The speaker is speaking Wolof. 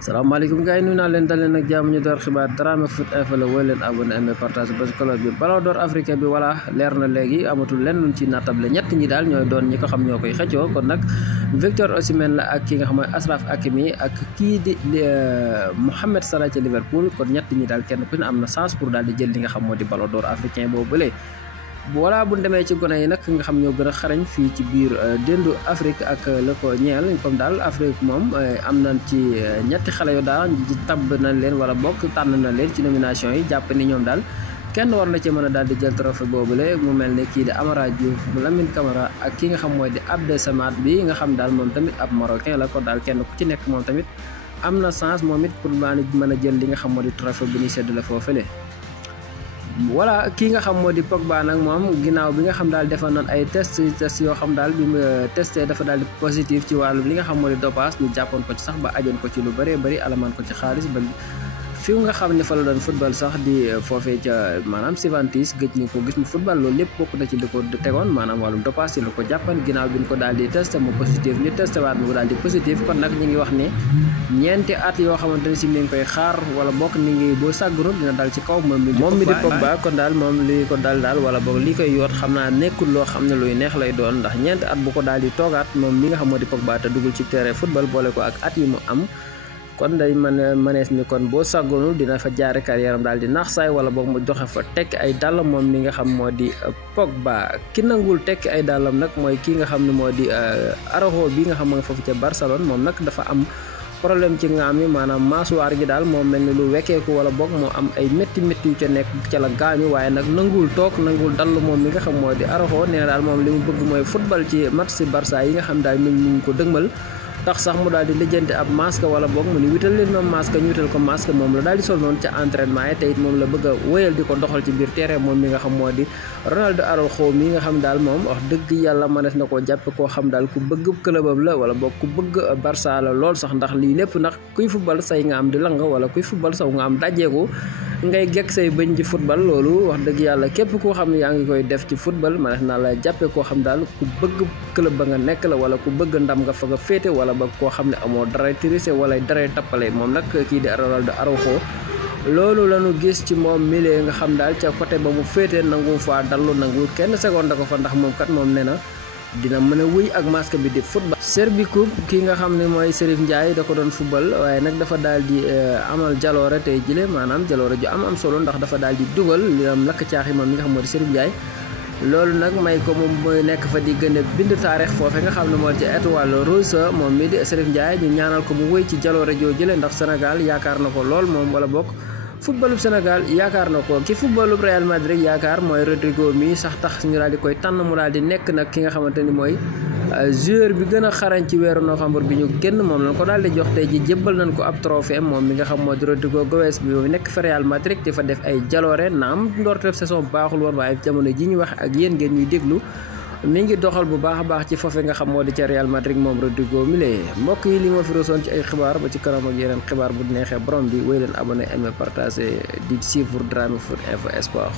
salaamaaleykum gars yi nuyu naa leen dal leen ak jàmm ñu door xibaar Dramé Foot Info la woy leen abonné aimé partage parce que bi Ballon d'Or africain bi voilà leer na léegi amatul lenn luñ ci nattable ñett ñi daal ñooy doon ñi ko xam ñoo koy xëccoo kon nag Victor Osimhen la ak ki nga xam mooy Achraf Hakimi ak kii di Mohamed Salah ca Liverpool kon ñett ñi daal kenn ku ne am na chance pour daal di jël li nga xam moo di Ballon d'Or africain boobu bële. voilà bu ñu demee ci gone yi nag nga xam ñoo gën a xarañ fii ci biir déndu Afrique ak la ko ñeel comme daal Afrique moom am nañ ci ñetti xale yu daal tabb nañ leen wala bokk tànn na leen ci nomination yi jàpp ni ñoom daal kenn war na ci mën a daal di jël trophée boobule mu mel ne kii di Amara Diouf Lamine Camara ak ki nga xam mooy di Abdel Samad bi nga xam daal moom tamit ab Marocain la ko daal kenn ku ci nekk moom tamit am na chance moom it pour mën a jël li nga xam moo di trophée bi ñuy séddale foofule. voilà kii nga xam moo di Pogba nag moom ginnaaw bi nga xam daal defoon nañ ay test yoo xam daal bi mu testé dafa daal di positif ci wàllu li nga xam moo di dopage ñu jàppoon ko ci sax ba ajoon ko ci lu bëree bëri alamaan ko ci xaalis ba fi nga xam ne fa la doon football sax di foofee ca maanaam Juventus gëj ñu ko gis mu football loolu lépp bokk na ci li ko tegoon maanaam wàllum dopage ci la ko jàppan ginnaaw bi ñu ko daal di testé mu positif ñu testé waat mu daal di positif kon nag ñu ngi wax ne ñeenti at yoo xamante ne si mi ngi koy xaar wala bokk ni ngi boo sàgguru dina dal ci kaw moom mi di Pogba kon daal moom li ko daal wala boog li koy yoot xam naa nekkul loo xam ne luy neex lay doon ndax ñeenti at bu ko daal di toogaat moom mi nga xam moo di Pogba te dugul ci terrain football boole ko ak at yi mu am kon day mënees ni kon boo sàggoonul dina fa jaare carrière am daal di naax saay wala boog mu joxe fa tekki ay dàllam moom mi nga xam moo di Pogba ki nangul tekki ay dàllam nag mooy ki nga xam ne moo di Araujo bi nga xam nga foofu ca Barcelone moom nag dafa am problème ci ngaam yi maanaam mâchoire gi daal moo mel ni lu wekkeeku wala boog moo am ay métti yu ca nekk ca la gaañu waaye nag nanguwul toog nanguwul dall moom mi nga xam moo di Araujo nee na daal moom li mu bëgg mooy football ci match si Barça yi nga xam daal ñu ngi ko dëgmal tax sax mu daal di lijjanti ab masque wala boog mu ni wital leen ma masque ñu wital ko masque moom la daal di sol noonu ca entraînement yi te it moom la bëgg a wéyal di ko doxal ci biir terrain moom mi nga xam moo di Ronaldo Araujo mi nga xam daal moom wax dëgg yàlla mënees na koo jàppe koo xam daal ku bëgg clubam la wala boog ku bëgg Barça la lool sax ndax lii lépp ndax kuy football say nga am di lang wala kuy football saw nga am dajeeku ngay gekk say bëñ ci football loolu wax dëgg yàlla képp koo xam ne yaa ngi koy def ci football mënees naa la jàppe koo xam daal ku bëgg club ba nga nekk la wala ku bëgg ndam nga fa nga féete wala ba koo xam ne amoo dara tirise wala dara tappale moom nag kii di Ronaldo Araujo loolu lañu gis ci moom milieu nga xam daal ca côté ba mu féete nangu fa dallu nangu kenn seconde ko fa ndax moom kat moom nee na dina mën a wëy ak masque bi di football. Serbi Coupe kii nga xam ne mooy Serif Ndiaye da ko doon football waaye nag dafa daal di amal jaloore tey jile maanaam jaloore ju am solo ndax dafa daal di dugal li am lakk caaxi moom mi nga xam moo di Serif Ndiaye loolu nag may ko moom mooy nekk fa di gën a bind taarix foofe nga xam ne moo ci étoile rouge moom mi di Serif Ndiaye ñu ñaanal ko mu wëy ci jaloore joo jële ndax Sénégal yaakaar na ko lool moom wala bokk footballub Sénégal yaakaar na ko ki footballub Real Madrid yaakaar mooy Rodrigo mi sax tax ñu daal di koy tànn mu daal di nekk nag ki nga xamante ni mooy joueur bi gën a xarañ ci weeru novembre bi ñu génn moom lañ ko daal di jox tey ji jébbal nañ ko ab trophée moom mi nga xam moo di Rodrigo Goes bi nekk fa Real Madrid di fa def ay jaloore naam ndorteel saison baaxul woon waaye jamono ji ñu wax ak yéen ngeen ñuy déglu mi ngi doxal bu baax a baax ci foofe nga xam moo di ca Real Madrid moom Rodrigo mi lee mbokk yi li ma fi rosoon ci ay xibaar ba ci kanam ak yeneen xibaar bu neexee borom bi wéy leen abonné aimé partagé di suivre Dramé Foot Info Sport